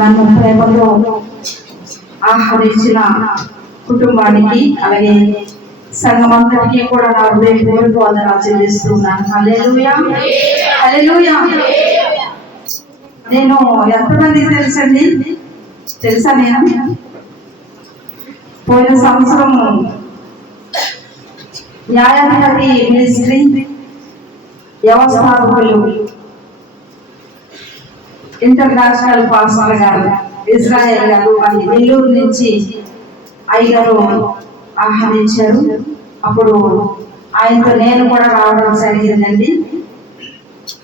నన్ను ప్రేమతో ఆహ్వానించిన కుటుంబానికి అలాగే సంఘమంతటికి కూడా నా హృదయపూర్వక వందనాలు చెల్లిస్తున్నాను. హల్లెలూయా, హల్లెలూయా. నేను ఎంతమందికి తెలుసండి? తెలుసా? నేను పోయిన సంవత్సరం న్యాయాధిపతి మినిస్ట్రీ వ్యవస్థాపకులు ఇంటర్నేషనల్ పాస్టర్ గారు ఇజ్రాయెల్ గారు అని నెల్లూరు నుంచి అయ్యగారు ఆహ్వానించారు. అప్పుడు ఆయనతో నేను కూడా రావడం జరిగిందండి.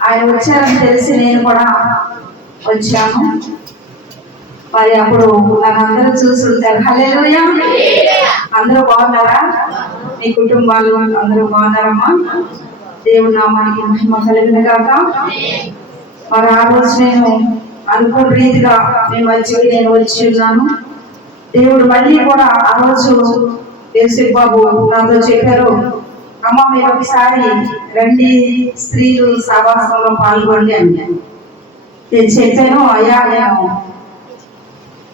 ఆయన వచ్చారని తెలిసి నేను కూడా వచ్చాను. మరి అప్పుడు నన్ను అందరూ చూస్తుంటారు. హల్లెలూయా. అందరూ బాగున్నారా? మీ కుటుంబాలు అందరూ బాగున్నారమ్మా? దేవుడి నామానికి మహిమ కలుగును గాక. మరి ఆ రోజు నేను అనుకోని రీతిగా మీ మధ్యకి నేను వచ్చి ఉన్నాను. దేవుడు మళ్ళీ కూడా ఆ రోజు యేసు బాబు నాతో చెప్పారు, అమ్మ మీరు ఒకసారి రండి స్త్రీలు సహవాసంలో పాల్గొండి అని. నేను చెప్పాను, అయ్యా నేను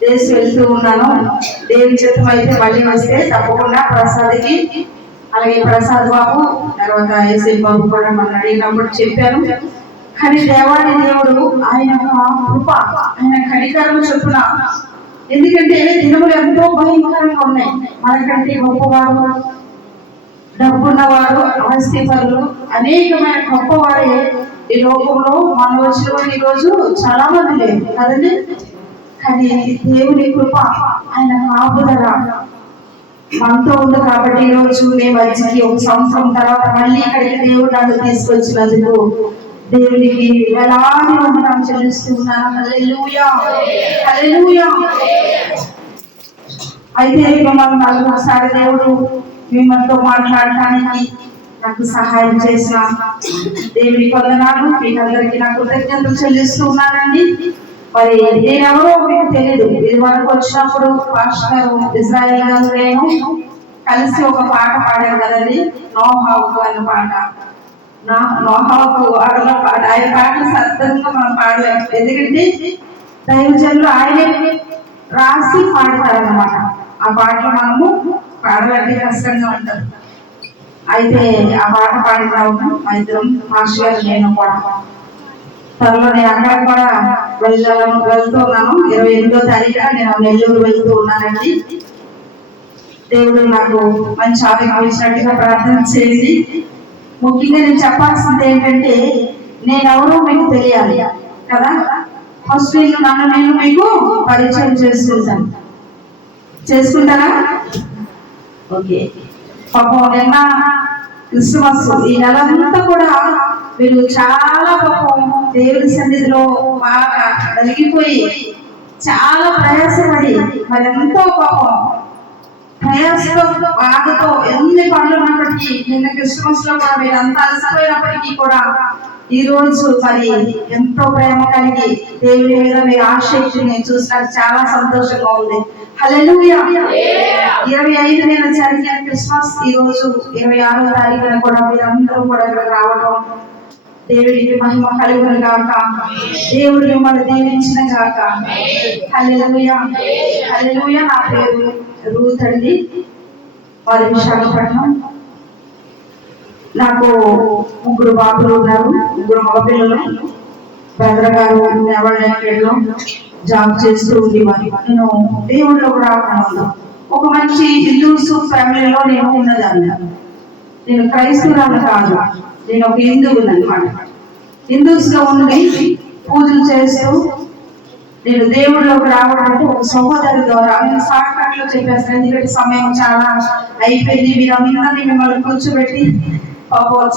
దేశం వెళ్తూ ఉన్నాను, దేవుని చిత్తం అయితే మళ్ళీ వస్తే తప్పకుండా ప్రసాద్కి అలాగే ప్రసాద్ బాబు తర్వాత యేసు బాబు కూడా మనం అడిగినప్పుడు చెప్పాను. కానీ దేవాది దేవుడు ఆయన కృప ఆయన కనికరం చొప్పున, ఎందుకంటే దినములు ఎంతో భయంకరంగా ఉన్నాయి. మనకంటే గొప్పవారు, డబ్బున్నవారు, ఆస్తిపరులు అనేకమైన గొప్పవారే ఈ లోకంలో మన వచ్చిన ఈరోజు చాలా మంది లేదు కదండి. కానీ దేవుని కృప ఆయన కాపుదల మనతో ఉంది కాబట్టి ఈరోజు మేము మధ్యకి ఒక సంవత్సరం తర్వాత మళ్ళీ ఇక్కడికి దేవుడు నన్ను తీసుకొచ్చినందుకు దేవునికి వేలాది వందనాలు చెల్లిస్తున్నాను. హల్లెలూయా, హల్లెలూయా. అయితే మిమ్మల్ని మరొకసారి దేవుడు మిమ్మల్తో మాట్లాడటానికి నాకు సహాయం చేసిన దేవునికి వందనాలు. మీకందరికీ నా కృతజ్ఞతలు చెల్లిస్తున్నానండి. మరి నేనెవరో మీకు తెలియదు. ఇది వరకు వచ్చినప్పుడు పాస్టర్ ఇజ్రాయెల్ గారు నేను కలిసి ఒక పాట పాడారు కదండి, నోహాకు అనే పాట. నోహాకు అన్న పాట, ఆయన పాటలు సద్దంగా మనం పాడలేము. ఎందుకంటే దైవజనులు ఆయనే రాసి పాడతారన్నమాట. ఆ పాటలు మనము పాడాలంటే కష్టంగా ఉంటుంది. అయితే ఆ పాట పాడిన మా ఇద్దరం మాస్టర్ గారు నేను కూడా త్వరలో నేను అక్కడ కూడా వెళ్తున్నాను. 28వ తారీఖున నేను నెల్లూరు వెళ్తూ ఉన్నానండి. దేవుడు నాకు మంచి ఆరోగ్యం ఇచ్చినట్టుగా ప్రార్థన చేసి, ముఖ్యంగా నేను చెప్పాల్సింది ఏంటంటే నేనెవరో మీకు తెలియాలి కదా. ఫస్ట్ నన్ను నేను మీకు పరిచయం చేసుకుంటాను. చేసుకుంటారా? ఓకే. పాపం నిన్న క్రిస్మస్, ఈ నెలంతా కూడా మీరు చాలా పాపం దేవుని సన్నిధిలో బాగా నలిగిపోయి చాలా ప్రయాసపడి మరి ఎంతో పాపం ప్రయాసతో బాధతో ఎన్ని పనులు ఉన్నప్పటికీ నిన్న క్రిస్మస్ లో కూడా మీరు అంతా అలసిపోయినప్పటికీ కూడా ఈ రోజు మరి ఎంతో ప్రేమ కలిగి దేవుని మీద మీ ఆసక్తిని చూసినాక చాలా సంతోషంగా ఉంది. హల్లెలూయా. 25 నేను జరిగిన క్రిస్మస్ ఈ రోజు 26వ తారీఖున కూడా మీరందరూ కూడా ఇక్కడ రావడం దేవుడికి మహిమ కలుగును గాక. దేవుడు మిమ్మల్ని దీవించిన గాక. హల్లెలూయా, హల్లెలూయా. నా పేరు రూత్ అండి, వారి విశాఖపట్నం. నాకు 3 బాబులు ఉన్నారు, 3 మగపిల్లలు. బ్రదర్ గారు ఎవరిలో జాబ్ చేస్తూ ఉండేవారు. నేను దేవుడిలో రావడం ఒక మంచి హిందూస్ ఫ్యామిలీలో నేను ఉన్నదాన్ని. నేను క్రైస్తవురాలు కాదు, నేను ఒక హిందువుని అనమాట. హిందూస్ లో ఉండి పూజలు చేస్తూ నేను దేవుడిలోకి రావడం అంటే ఒక సహోదరు ద్వారా. నేను షార్ట్ కట్ లో చెప్పేస్తాను, ఎందుకంటే సమయం చాలా అయిపోయింది. మీరు అందరినీ మిమ్మల్ని కూర్చోబెట్టి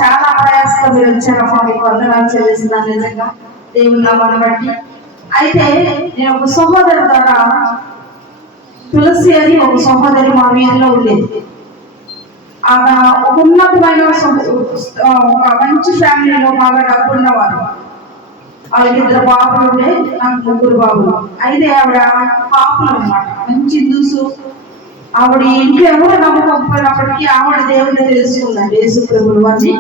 చాలా ప్రయాసంతో మీరు వచ్చారమ్మా, మీకు వందనాలు చెల్లిస్తున్నాను నిజంగా దేవుని నామాన్ని బట్టి. అయితే నేను ఒక సహోదరు ద్వారా, తులసి అని ఒక సహోదరి మా వీధిలో ఉండేది. ఆమె ఒక ఉన్నతమైన ఒక మంచి ఫ్యామిలీలో బాగా డబ్బున్నవారు. వాళ్ళకి 2 బాబులు ఉండే, నాకు 3 బాబులు. అయితే ఆవిడ పాపలు అనమాట, మంచి హిందూసు. ఆవిడ ఇంట్లో ఎవరు నమ్మకపోయినప్పటికీ ఆవిడ దేవుడిని తెలుసుకుందండి, యేసు ప్రభువు వారిని.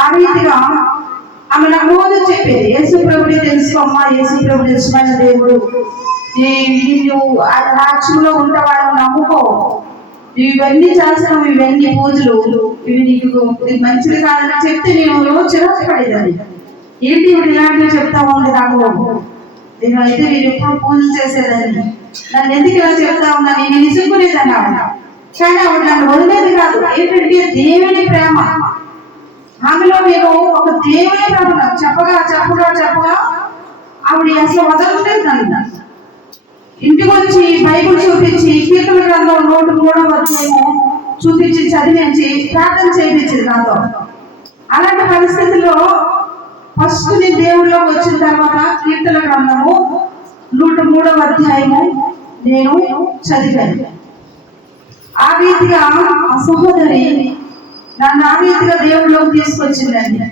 ఆ రీతిగా ఆమె నాకు రోజు చెప్పేది, యేసు ప్రభుని తెలుసుకోమ్మా, యేసు ప్రభు నిజమైన దేవుడు, నువ్వు రాజ్యంలో ఉంటవాడు నమ్ముకో, ఇవన్నీ చేస్తావు, ఇవన్నీ పూజలు ఇవి నీకు మంచిది కాదని చెప్తే నేను రోజు చిరాకు పడేదాన్ని. ఏంటి ఇప్పుడు ఇలాంటివి చెప్తా ఉంది నాకు, నేనైతే నేను ఎప్పుడు పూజలు చేసేదాన్ని, నన్ను ఎందుకు ఇలా చెప్తా ఉన్నా, నేను నిజుకునేదాన్ని ఆవిడ. కానీ ఆవిడ నన్ను వదిలేది కాదు. ఏంటంటే దేవుని ప్రేమ ఆమెలో నేను ఒక దేవుని ప్రేమ చెప్పగా చెప్పగా చెప్పగా ఆవిడ అసలు వదలలేదు నన్ను. ఇంటికి వచ్చి బైబుల్ చూపించి కీర్తన గ్రంథం 103వ అధ్యాయము చూపించి చదివించి ప్రార్థన చేయించింది నాతో. అలాంటి పరిస్థితుల్లో ఫస్ట్ నేను దేవుళ్ళలోకి వచ్చిన తర్వాత కీర్తన గ్రంథము 103వ అధ్యాయము నేను చదివాను. ఆ రీతిగా ఆ సహోదరి నన్ను ఆ రీతిగా దేవుళ్ళలోకి తీసుకొచ్చిందండి.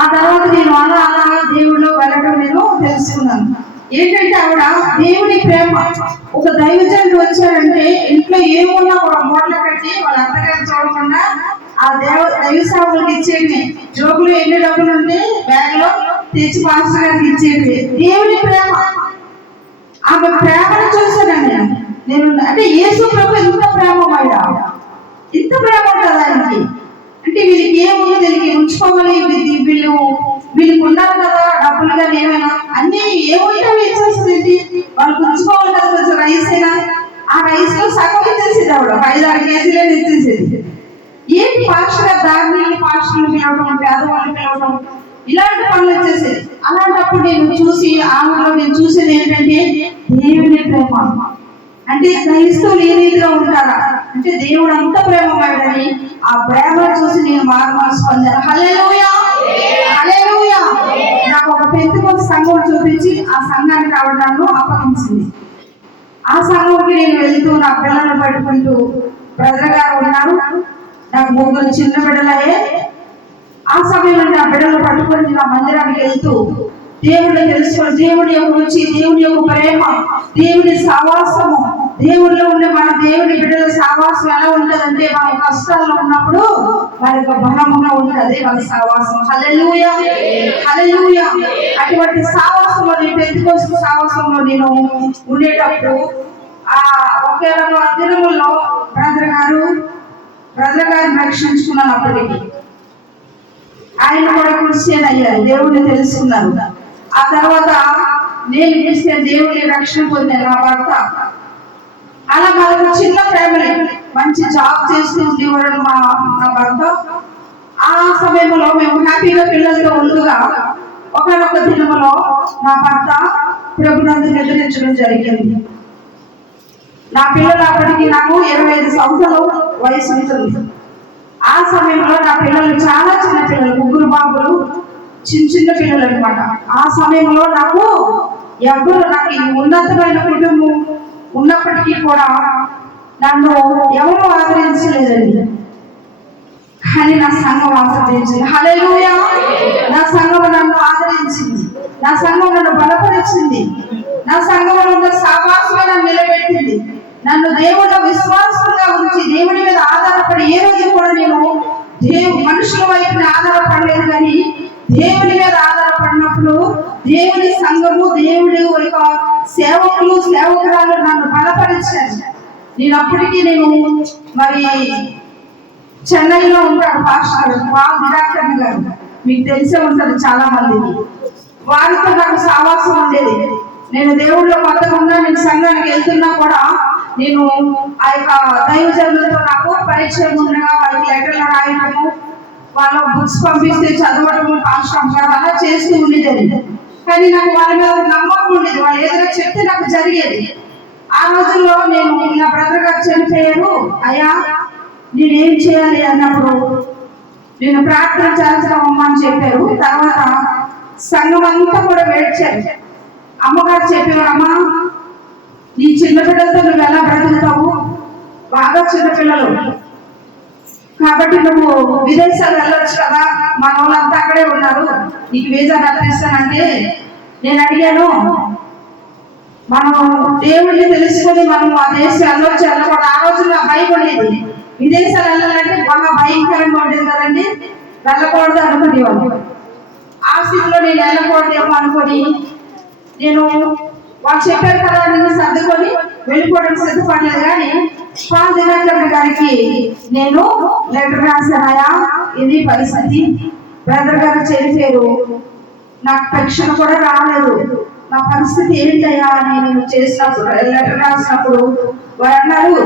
ఆ తర్వాత నేను అలా అలా దేవుళ్ళో వెళ్ళడం నేను తెలుసుకున్నాను. ఏంటంటే ఆవిడ దేవుని ప్రేమ, ఒక దైవజనుడు వచ్చారంటే ఇంట్లో ఏమున్నా కూడా మూటలు కట్టి వాళ్ళ అత్తగారు చూడకుండా ఆ దైవ సేవకులకు ఇచ్చేవి. జోబులో ఎన్ని డబ్బులు ఉంటే బ్యాగ్ లో తెచ్చి పాస్టర్ గారికి ఇచ్చేవి. దేవుని ప్రేమ, ఆమె ప్రేమను చూసానండి నేను. అంటే యేసు ప్రభు ఇంత ప్రేమమయ్యా, ఇంత ప్రేమ ఉంటుంది ఆయనకి. అంటే వీళ్ళకి ఏముందో దీనికి ఉంచుకోవాలి, వీళ్ళకి ఉన్నారు కదా డబ్బులు కానీ ఏమైనా అన్ని ఏముంటే ఇచ్చేస్తుంది. వాళ్ళకి ఉంచుకోవాలి కదా, కొంచెం రైస్ అయినా ఆ రైస్ లో సగం ఇచ్చేసేది ఆవిడ, 5-6 కేజీలే ఇచ్చేసేది. ఏంటి పాస్టర్ గారు దాన్ని పాస్టర్లు పిలవడం, పేదవాళ్ళు పిలవడం, ఇలాంటి పనులు వచ్చేసేది. అలాంటప్పుడు నేను చూసి ఆమెలో నేను చూసేది ఏంటంటే దేవుని ప్రేమ. అంటే క్రైస్తవులు ఏ రీతిగా ఉంటారా అంటే దేవుడు అంత ప్రేమపడని ఆ ప్రేమ చూసి నేను మార్పు పొందాను. హల్లెలూయా, హల్లెలూయా. నాకు ఒక పెంతెకోస్తు సంఘం చూపించి ఆ సంఘానికి ఆవిడ నన్ను అప్పగించింది. ఆ సంఘంకి నేను వెళ్తూ నా పిల్లలను పట్టుకుంటూ, బ్రదర్ గారు ఉన్నారు, నాకు 3 చిన్న బిడ్డలయ్యే. ఆ సమయంలో నా బిడ్డలు పట్టుకొని నా మందిరానికి వెళ్తూ దేవుడిని తెలుసుకొని, దేవుని యొక్క రుచి, దేవుని యొక్క ప్రేమ, దేవుని సావాసము, దేవుడిలో ఉండే మన దేవుని బిడ్డల సావాసం ఎలా ఉంటదంటే మన కష్టాల్లో ఉన్నప్పుడు వారి యొక్క బలముగా ఉంటది వాళ్ళ సావాసం. హల్లెలూయా, హల్లెలూయా. అటువంటి సావాసంలో నేను పెంతెకోస్తు సావాసంలో నేను ఉండేటప్పుడు ఆ ఒకే దినముల్లో బ్రదర్ గారిని రక్షించుకున్నాను. అప్పటికి ఆయన కూడా క్రిస్టియన్ అయ్యారు, దేవుడిని తెలుసుకున్నారు. ఆ తర్వాత నేను క్రిస్టియన్, దేవుని రక్షణ పొందాను నా భర్త. అలా మనకు చిన్న ఫ్యామిలీ, మంచి జాబ్ చేస్తూ ఉండేవాడు నా భర్త. ఆ సమయంలో మేము హ్యాపీగా పిల్లలతో ఉండగా ఒకనొక దినములో నా భర్త ప్రభునందు నిద్రించడం జరిగింది. నా పిల్లలు అప్పటికి నాకు 25 సంవత్సరాలు వయసు ఉంటుంది. ఆ సమయంలో నా పిల్లలు చాలా చిన్న పిల్లలు, 3 బాబులు, చిన్న పిల్లలు అనమాట. ఆ సమయంలో నాకు ఉన్నతమైన కుటుంబం ఉన్నప్పటికీ కూడా నన్ను ఎవరు ఆదరించలేదండి. కానీ నా సంఘం ఆదరించింది. హల్లెలూయా. నా సంఘం నన్ను ఆదరించింది, నా సంఘం నన్ను బలపరిచింది, నా సంఘంలో ఉన్న సావాసమే నన్ను నిలబెట్టింది. నన్ను దేవుడు విశ్వాసంగా ఉంచి దేవుడి మీద ఆధారపడి ఏ రోజు కూడా నేను మనుషుల వైపుని ఆధారపడలేదు, కానీ దేవుని మీద ఆధారపడినప్పుడు దేవుని సంఘము, దేవుడి యొక్క సేవకులు, సేవకురాలు నన్ను బలపరిచారు. నేను అప్పటికి మరి చెన్నైలో ఉంటాడు పాస్టర్ దివాకర్ గారు, మీకు తెలిసే ఉంటుంది చాలా మందికి. వారితో నాకు సావాసం ఉండేది. నేను దేవుళ్ళో కొత్తగా ఉన్నా, నేను సంఘానికి వెళ్తున్నా కూడా నేను ఆ యొక్క దైవజనులతో నాకు పరిచయం ఉండగా వాళ్ళకి లెటర్లు రాయడము, వాళ్ళ బుక్స్ పంపిస్తే చదవడము, పాస్టర్ అలా చేస్తూ ఉండేది. కానీ నాకు వాళ్ళ మీద నమ్మకం ఉండేది, వాళ్ళు ఏదైనా చెప్తే నాకు జరిగేది. ఆ రోజుల్లో నేను ఇలా బ్రదర్ గారు చనిపోయారు, అయ్యా నేనేం చేయాలి అన్నప్పుడు నేను ప్రార్థన చేస్తామమ్మా అని చెప్పారు. తర్వాత సంఘం అంతా కూడా వేడ్చారు. అమ్మగారు చెప్పారు, అమ్మ నీ చిన్న బిడ్డలతో నువ్వు ఎలా బ్రతుకుతావు, బాగా చిన్నపిల్లలు కాబట్టి నువ్వు విదేశాలు వెళ్ళొచ్చు కదా, మన వాళ్ళంతా అక్కడే ఉన్నారు, నీకు వీసా రప్పిస్తానంటే నేను అడిగాను, మనం దేవుడిని తెలుసుకొని మనం ఆ దేశం వెళ్ళొచ్చు వెళ్ళకూడదు. ఆ రోజుల్లో భయం ఉండేది, విదేశాలు వెళ్ళాలంటే బాగా భయంకరంగా ఉండేది కదండి. వెళ్ళకూడదు అనుకునేవాడు. ఆ స్థితిలో నేను వెళ్ళకూడదేమో అనుకొని నేను వాళ్ళు చెప్పారు కదా నేను సర్దుకొని వెళ్ళిపోవడానికి సిద్ధపడలేదు. కానీ పాల్ దినకర్ గారికి నేను లెటర్ రాశానయా, ఇది పరిస్థితి, బ్రదర్ గారు చనిపోయారు, నాకు పెన్షన్ కూడా రాలేదు, నా పరిస్థితి ఏంటయ్యా అని నేను చేసినప్పుడు లెటర్ రాసినప్పుడు వారు అన్నారు,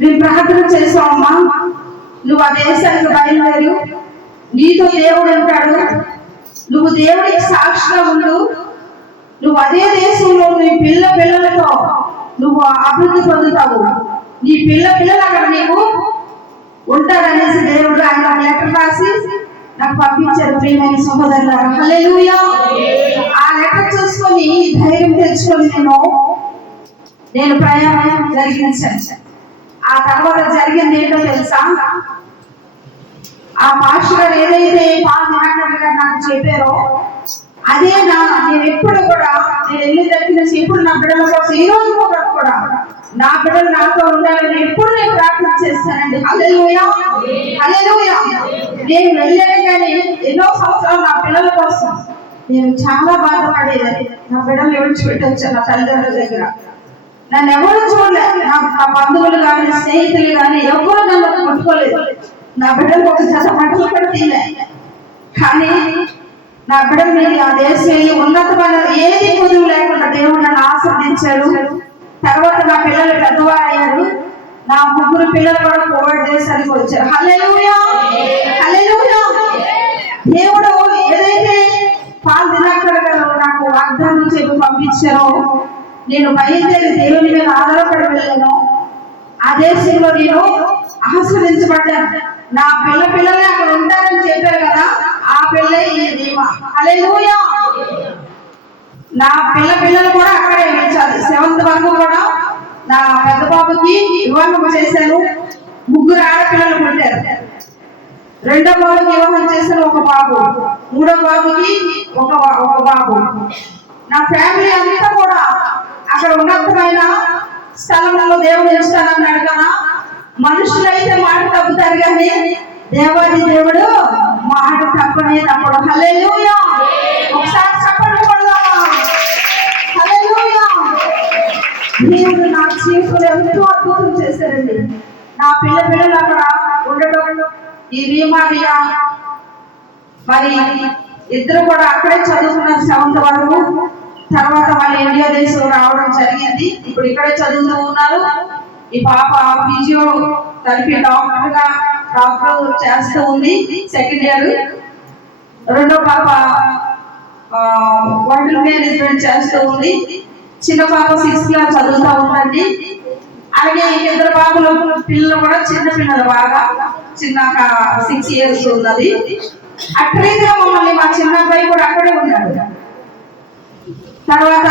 నేను ప్రార్థన చేసావమ్మా, నువ్వు ఆ దేశానికి బయలుదేరు, నీతో దేవుడు ఉంటాడు, నువ్వు దేవుడికి సాక్షిగా ఉండు, నువ్వు అదే దేశంలో నీ పిల్లలతో నువ్వు అభివృద్ధి పొందుతావు, నీ పిల్లలు అక్కడ నీకు ఉంటారనేసి దేవుడు ఆయన లెటర్ రాసి నాకు పంపించారు. ప్రియమైన సహోదరులారా, హల్లెలూయా. ఆ లెటర్ చూసుకొని ధైర్యం తెచ్చుకొని నేను ప్రయాణం జరిగించాను. ఆ తర్వాత జరిగింది ఏంటో తెలుసా, ఆ పాస్టర్ ఏదైతే పాల్ దినకర్ గారు నాకు చెప్పారో అదే నేను ఎప్పుడు కూడా నేను వెళ్ళి దగ్గర ఎప్పుడు నా బిడ్డల కోసం ఈ రోజు కూడా నా బిడ్డలు నాతో ఉండాలని ఎప్పుడు నేను ప్రార్థన చేస్తానండి. హల్లెలూయా, హల్లెలూయా. నేను వెళ్ళాను కానీ ఎన్నో సంవత్సరాలు నా పిల్లల కోసం నేను చాలా బాధపడేది. నా బిడ్డలు విడిచిపెట్టొచ్చాను నా తల్లిదండ్రుల దగ్గర. నన్ను ఎవరు చూడలేదు, నా బంధువులు కానీ స్నేహితులు కానీ ఎవరు నన్ను ముట్టుకోలేదు. నా బిడ్డలు ఒక జత బట్టలు కూడా తినే, కానీ నా బిడ్డలు మీరు ఆ దేశం ఉన్నతమైన ఏది కుదువు లేకుండా దేవుడు నన్ను ఆశీర్వదించాడు. తర్వాత నా పిల్లలు పెద్దవారు అయ్యారు. నా 3 పిల్లలు కూడా కోవిడ్ దేశానికి వచ్చారు. హల్లెలూయా, హల్లెలూయా. దేవుడు ఏదైతే పాల్ దినకర్ గారు నాకు వాగ్దానం చెప్పి పంపించారో నేను బయలుదేరి దేవుని మీద ఆధారపడి వెళ్ళాను. ఆ దేశంలో నేను ఆశీర్వదించబడ్డాను. నా పిల్లలే అక్కడ ఉంటారని చెప్పారు కదా, ఆ పిల్లే ఈ దీమా. హల్లెలూయా. నా పిల్లలు కూడా అక్కడే 7th వరకు కూడా నా పెద్ద బాబుకి వివాహం చేశాను. 3 ఆడపిల్లలు పుట్టారు. 2వ బాబుకి వివాహం చేశాను, 1 బాబు. 3వ బాబుకి ఒక బాబు. నా ఫ్యామిలీ అంతా కూడా అక్కడ ఉన్నతమైన స్థలంలో దేవుడు ఇస్తానన్నాడు కదా. మనుషులైతే మాట తప్పుతారు కానీ దేవాది దేవుడు మాట తప్పనే తప్పడు. హల్లెలూయా. ఒకసారి చెప్పండి కొడదామా, హల్లెలూయా. దేవుడు నా జీవితంలో ఎంతో అద్భుతం చేశారండి. నా పిల్లలు అక్కడ ఉండటం, ఈ రీమారియా మరి ఇద్దరు కూడా అక్కడే చదువుకున్నారు 7th వరకు. తర్వాత వాళ్ళు ఇండియా దేశం రావడం జరిగింది. ఇప్పుడు ఇక్కడే చదువుతూ ఉన్నారు. ఈ పాప ఫిజియోథెరపీ డాక్టర్ చేస్తూ ఉంది, 2nd ఇయర్. 2వ పాప హోటల్ మేనేజ్మెంట్ చేస్తూ ఉంది. చిన్న పాప 6th క్లాస్ చదువుతూ ఉందండి. అలాగే 2 బాబులు పిల్లలు కూడా చిన్న పిల్లలు, బాగా చిన్న 6 years ఉన్నది. అట్రీగా మమ్మల్ని మా చిన్న అబ్బాయి కూడా అక్కడే ఉన్నాడు. తర్వాత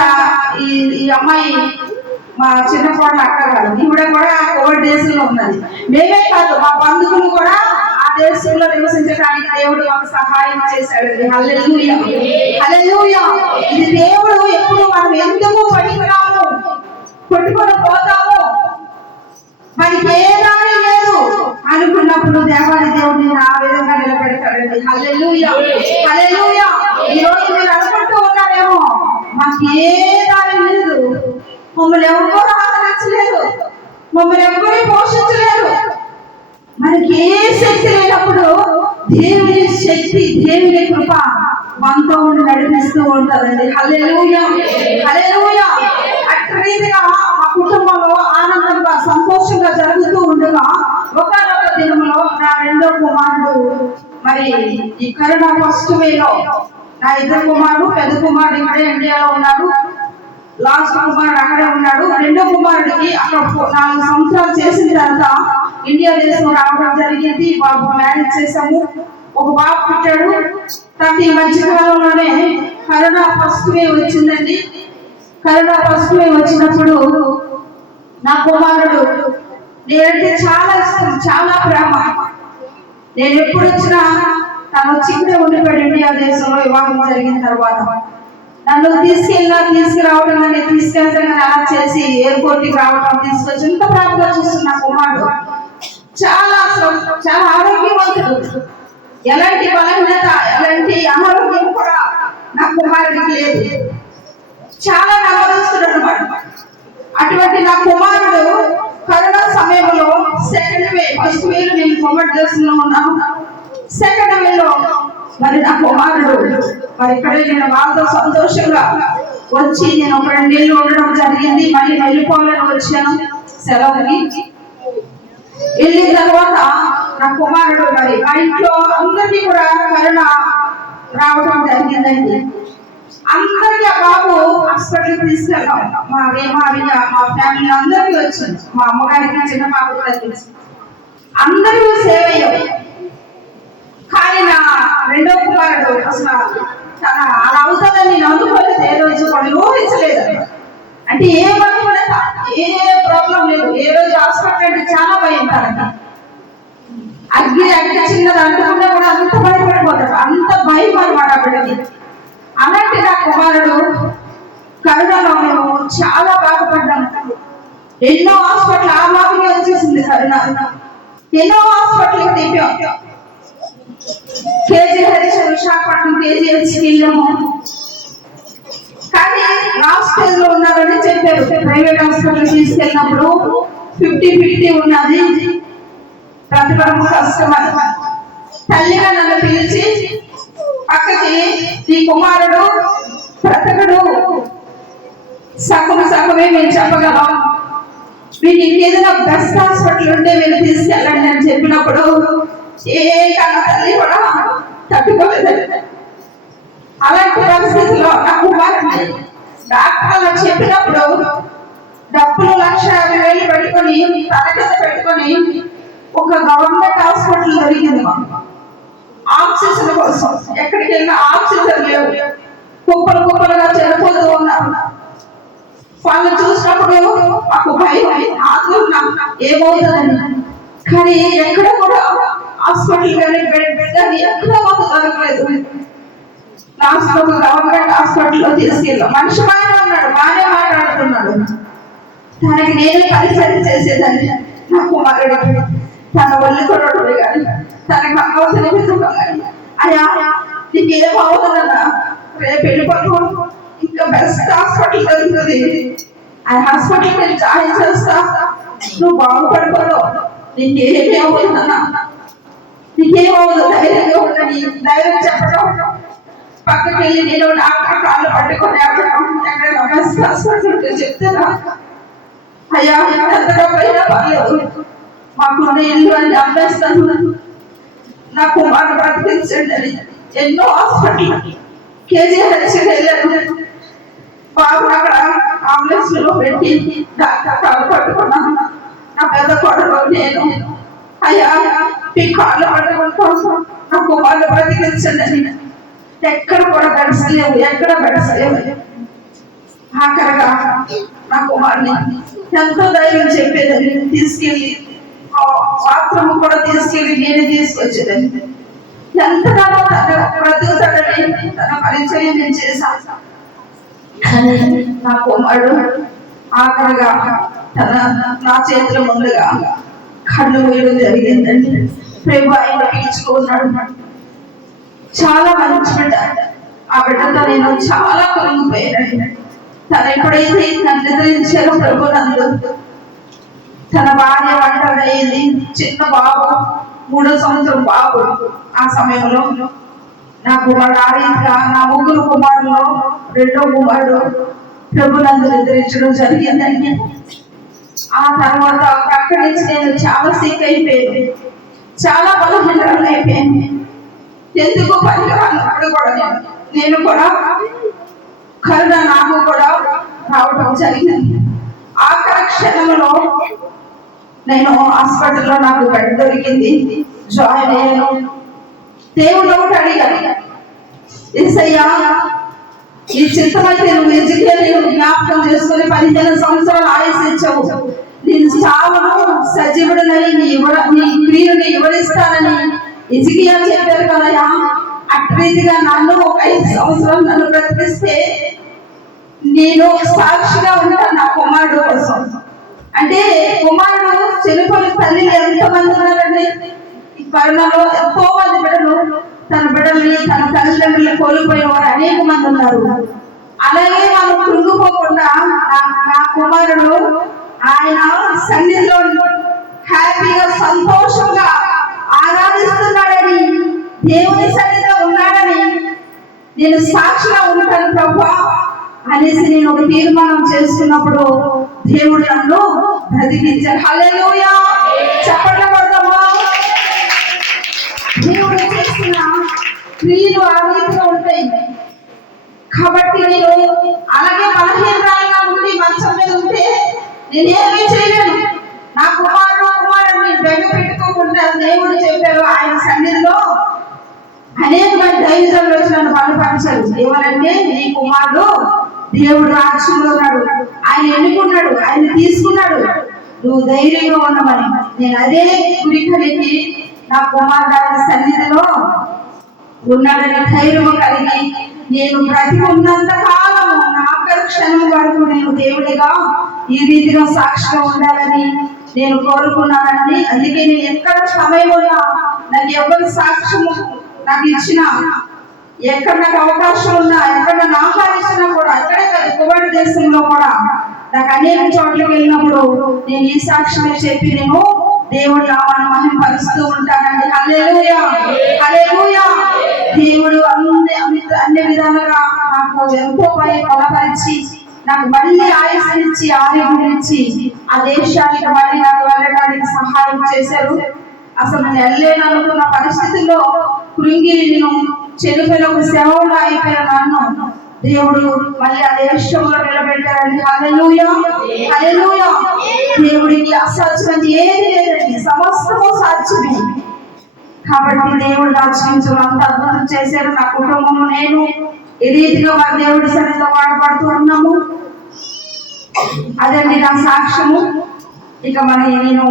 ఈ అమ్మాయి మా చిన్న కోడలు అక్కగారు, ఈవిడ కూడా కోవిడ్ దేశంలో ఉన్నది. మేమే కాదు, మా బంధువులు కూడా ఆ దేశంలో నివసించడానికి దేవుడు మాకు సహాయం చేశాడు. హల్లెలూయా, హల్లెలూయా. ఇది దేవుడు ఎప్పుడు మనం ఎందుకు పనికిరాము, కొట్టుకొని పోతాము, మనకి ఏ దారి లేదు అనుకున్నప్పుడు దేవాది దేవుడిని ఆ విధంగా నిలబెడతాడండి. హల్లెలూయా, హల్లెలూయా. ఈ రోజు మీరు అనుకుంటూ ఉన్నారేమో మాకు ఏ దారి లేదు, మమ్మల్ని ఎవరో ఆదరించలేదు, మమ్మల్ని ఎవరు పోషించలేదు. మనకి ఏ శక్తి లేనప్పుడు దేవుని శక్తి, దేవుని కృప మనతో ఉండి నడిపిస్తూ ఉంటుందండి. హల్లెలూయా, హల్లెలూయా. అట్టి రీతిగా మా కుటుంబంలో ఆనందంగా సంతోషంగా జరుగుతూ ఉండగా ఒకనొక దినంలో నా 2వ కుమారుడు మరి ఈ కరోనా ఫస్ట్ వేలో నా 2 కుమారుడు, పెద్ద కుమారుడు ఇక్కడే ఇండియాలో ఉన్నాడు, లాస్ట్ కుమారుడు అక్కడే ఉన్నాడు. 2వ కుమారుడికి అక్కడ 4 సంవత్సరాలు చేసిన తర్వాత ఇండియా దేశం రావడం జరిగింది. బాబు మ్యారేజ్ చేశాము, ఒక బాబు పుట్టాడు. తర్వాత ఈ మధ్యకాలంలోనే కరోనా ఫస్ట్ వేవ్ వచ్చిందండి. కరోనా ఫస్ట్ వేవ్ వచ్చినప్పుడు నా కుమారుడు నేనంటే చాలా ఇష్టం, చాలా ప్రేమ. నేను ఎప్పుడు వచ్చినా తను వచ్చి ఇక్కడే ఉండిపోయాడు. ఇండియా దేశంలో వివాహం జరిగిన తర్వాత నన్ను తీసుకురావడం కానీ తీసుకెళ్తాను కానీ అలా చేసి ఎయిర్పోర్ట్కి రావడం, తీసుకొచ్చి ఎంత ప్రేమగా చూస్తున్నా కుమారుడు. చాలా ఆరోగ్యవంతుడు. ఎలాంటి బలహీనత, ఎలాంటి అనారోగ్యం కూడా నా కుమారుడికి లేదు. చాలా నమ్మకస్తుడు అన్నమాట. అటువంటి నా కుమారుడు కరోనా సమయంలో ఫస్ట్ వేలో నేను కోవిడ్ దేశంలో ఉన్నాను. సెకండ్ వేలో మరి నా కుమారుడు మరి ఇక్కడే నేను వాళ్ళతో సంతోషంగా వచ్చి నేను ఒక 2 నెలలు ఉండడం జరిగింది. మళ్ళీ వెళ్ళిపోవాలని వచ్చాను సెలవుకి. వెళ్ళిన తర్వాత నా కుమారుడు మరి మా ఇంట్లో అందరినీ కూడా కరోనా రావడం జరిగిందండి. అందరికీ ఆ బాబు హాస్పిటల్కి తీసుకెళ్ళాం. మా ఫ్యామిలీ అందరికీ వచ్చింది. మా అమ్మగారికి చిన్న బాబు కూడా తెలుసు. అందరూ సేవ్ అయ్యాయి. కానీ నా రెండో కుమారుడు అసలు అలా అవుతుందని నేను అందుకోలేదు. ఏ రోజు కూడా ఊహించలేదు. అంటే ఏ పని కూడా ఏ ప్రాబ్లం లేదు. ఏ రోజు హాస్పిటల్ అంటే చాలా భయం తనకి. అగ్గి చిన్నది అంటుకున్నా కూడా అంత భయపడిపోతాడు. అంత భయం అనమాట అప్పటికి. అలాంటి నా కుమారుడు కరోనాలో మేము చాలా బాధపడ్డాము. ఎన్నో హాస్పిటల్ ఆ బాబుకి వచ్చేసింది కరోనా. ఎన్నో హాస్పిటల్కి తిప్పాం. KGH విశాఖపట్నం KGHకి వెళ్ళాము. కానీ లాస్ట్ స్టేజ్ లో ఉన్నారని చెప్పారు. ప్రైవేట్ హాస్పిటల్ తీసుకెళ్ళినప్పుడు 50-50 ఉన్నది, బ్రతకడం కష్టమని. తల్లిగా నన్ను పిలిచి పక్కకి, నీ కుమారుడు బ్రతకడు, సగమే మేము చెప్పగలం, మీకు ఇంకేదైనా బెస్ట్ హాస్పిటల్ ఉంటే మీరు తీసుకెళ్ళండి అని చెప్పినప్పుడు ఏ కన్నా తల్లి కూడా తట్టుకోలేదు. అలాంటి పరిస్థితుల్లో నా కుమారుడిని డాక్టర్లు చెప్పినప్పుడు డబ్బులు 1,50,000 పెట్టుకొని తల కింద పెట్టుకొని ఒక గవర్నమెంట్ హాస్పిటల్ దొరికింది మాకు ఆక్సిజన్ కోసం. ఎక్కడికి వెళ్ళినా ఆక్సిజన్ లేవు. కుప్పలుగా చనిపోతూ ఉన్నారు. వాళ్ళు చూసినప్పుడు మాకు భయం, ఆందోళన ఏమవుతుందని. కానీ ఎక్కడ కూడా హాస్పిటల్ కానీ బెడ్ కానీ ఎక్కడ మాకు దొరకలేదు. లాస్ట్ ఒక గవర్నమెంట్ హాస్పిటల్లో తీసుకెళ్ళాం. మనిషి బాగా ఉన్నాడు, బాగానే మాట్లాడుతున్నాడు. తనకి నేనే పరిచయం చేసేదాన్ని. నా కుమారుడికి తన ఒళ్ళు కొరడు కానీ తనకు అవసరం కానీ, అయ్యా నీకు ఏమవుతుందన్నా, రేపు వెళ్ళిపోతూ ఇంకా బెస్ట్ హాస్పిటల్ దొరుకుతుంది, ఆ హాస్పిటల్కి నేను జాయిన్ చేస్తా, నువ్వు బాగుపడిపోతావు, నీకేమీ అవుతుందన్నా, నీకేమవుతుంది, ధైర్యంగా ఉండని ధైర్యం చెప్పడం. పక్కకి వెళ్ళి నేను డాక్టర్ కాళ్ళు పట్టుకొని ఎక్కడ బెస్ట్ హాస్పిటల్ చెప్తున్నా, అయ్యా ఎంత డబ్బైనా పర్లేదు, మాకున్న ఇల్లు అని అమ్మేస్తాను, నా కుమారుడు బ్రతికించండి అని ఎన్నో హాస్పిటల్ KGH వెళ్ళాను. బాబు అక్కడ అంబులెన్స్ లో పెట్టి డాక్టర్ కాళ్ళు పట్టుకున్నాను. నా పెద్ద కొడుకు నేను, అయ్యా మీ కాళ్ళు పట్టుకుంటాను, నా కుమారుడు బ్రతికించండి అని. ఎక్కడ కూడా బెడసలేవు, ఎక్కడ బెడసలేవు. ఆఖరిగా నా కుమారుని ఎంతో ధైర్యం చెప్పేదని తీసుకెళ్ళి బాత్రూమ్ కూడా తీసుకెళ్ళి నేను తీసుకొచ్చేదని, ఎంతగానో తన బ్రతుకుతాడని తన పరిచయం నేను చేశాను. నా కుమారుడు ఆఖరిగా నా చేతుల ముందుగా కళ్ళు వేయడం జరిగిందండి. ప్రభు ఆయన పీల్చుకున్నాడు. చాలా మంచి బిడ్డ. ఆ బిడ్డతో నేను చాలా కృంగిపోయాను. తను ఎప్పుడైతే నన్ను నిద్రించారో ప్రభు నందు, తన భార్య ఒంటరిదయ్యింది. చిన్న బాబు, 3వ సంవత్సరం బాబు. ఆ సమయంలో నా కుమారుడు ఆ రీతిగా నా 3 కుమారుల్లో 2వ కుమారుడు ప్రభు నందు నిద్రించడం జరిగిందండి. ఆ తర్వాత అక్కడి నుంచి నేను చాలా సిక్ అయిపోయాను, చాలా బలహీనలు అయిపోయాను. ఎందుకు పనికిరానప్పుడు కూడా నేను కూడా కరోనా నాకు కూడా రావడం జరిగింది. ఆఖరి క్షణంలో నేను హాస్పిటల్లో నాకు బెడ్ దొరికింది, జాయిన్ అయ్యాను. దేవుడు ఒకటి అడిగాను, యేసయ్యా ఈ చిత్తమైతే నువ్వు ఎజెకియేలు జ్ఞాపకం చేసుకుని 15 సంవత్సరాలు ఆయుష్ ఇచ్చావు, నేను చావును సజీవుడనై నీ క్రియని వివరిస్తానని ఎజెకియా చెప్పారు కదయ్యా. అట్రీతిగా నన్ను 5 సంవత్సరాలు నన్ను బ్రతికిస్తే నేను సాక్షిగా ఉంటాను నా కుమారుడు కోసం అంటే కుమారుడు చనిపోయిన తల్లిని ఎంతమంది ఉన్నారండి? ఈ కరోనాలో ఎంతో మంది బిడ్డలు తన బిడ్డల్ని తన తల్లిదండ్రులు కోల్పోయిన వారు అనేక మంది ఉన్నారు. అలాగే మనం కృంగిపోకుండా నా కుమారుడు ఆయన సన్నిధిలో హ్యాపీగా సంతోషంగా ఆరాధిస్తున్నాడని, దేవుని సన్నిధిలో ఉన్నాడని నేను సాక్షిగా ఉంటాను ప్రభువా అనేసి నేను ఒక తీర్మానం చేసుకున్నప్పుడు దేవుడు నన్ను బ్రతికించాడు. హల్లెలూయా, చెప్పండి కొడతామా? దేవుడు చేసిన క్రియలు ఆ రీతిలో ఉంటాయి. కాబట్టి నేను అలాగే బలహీనరాలుగా ఉండి మంచం మీద ఉంటే నేనేమీ చేయలేను. నా కుమారుడిని బెంగ పెట్టుకోకుండా దేవుడు చెప్పారు, ఆయన సన్నిధిలో అనేక మంది దైవజనులు వచ్చి నన్ను బలపరిచారు. ఏమనంటే, నీ కుమారుడు దేవుడు రాక్షసులో ఉన్నాడు, ఆయన ఎన్నుకున్నాడు, ఆయన తీసుకున్నాడు, నువ్వు ధైర్యంగా ఉండమని. నేను అదే గురి కలిగి నా కుమారుడు సన్నిధిలో ఉన్నాడని ధైర్యం కలిగి నేను బ్రతికి ఉన్నంత కాలం ఆఖరి క్షణం వరకు నేను దేవుడిగా ఈ రీతిగా సాక్షిగా ఉండాలని నేను కోరుకున్నానండి. అందుకే నేను ఎక్కడ సమయం ఉన్నా, నాకు ఎవరు సాక్ష్యము నాకు ఇచ్చిన, ఎక్కడ నాకు అవకాశం ఉన్నా, ఎక్కడ నాకు ఇచ్చినా కూడా, అక్కడే కుమారుడు దేశంలో కూడా నాకు అనేక చోట్లకి వెళ్ళినప్పుడు నేను ఈ సాక్ష్యమే చెప్పి నేను దేవుడి నామాన్ని మహిమపరుస్తూ ఉంటానండి. హల్లెలూయా, హల్లెలూయా. దేవుడు అన్ని విధాలుగా నాకు ఎంతో బలపరిచి నాకు మళ్ళీ ఆయుష్నిచ్చి ఆరోగ్యాన్నిచ్చి ఆ దేశానికి మళ్ళీ నాకు వెళ్ళడానికి సహాయం చేశారు. అసలు నేను వెళ్ళలేను అనుకున్న పరిస్థితుల్లో కృంగి నేను చెడిపోయిన ఒక సేవలో అయిపోయిన నన్ను దేవుడు మళ్ళీ ఆ దేశంలో నిలబెట్టారండి. హల్లెలూయా, హల్లెలూయా. దేవుడికి అసాధ్యమైనది ఏది లేదండి, సమస్తము సాధ్యమే. కాబట్టి దేవుడు నా జీవితంలో అంత అద్భుతం చేశారు. నా కుటుంబము నేను ఈ రీతిగా మన దేవుడి సన్నిధిలో వాడబడుతూ ఉన్నాము. అదండి నా సాక్ష్యము. ఇక మరి నేను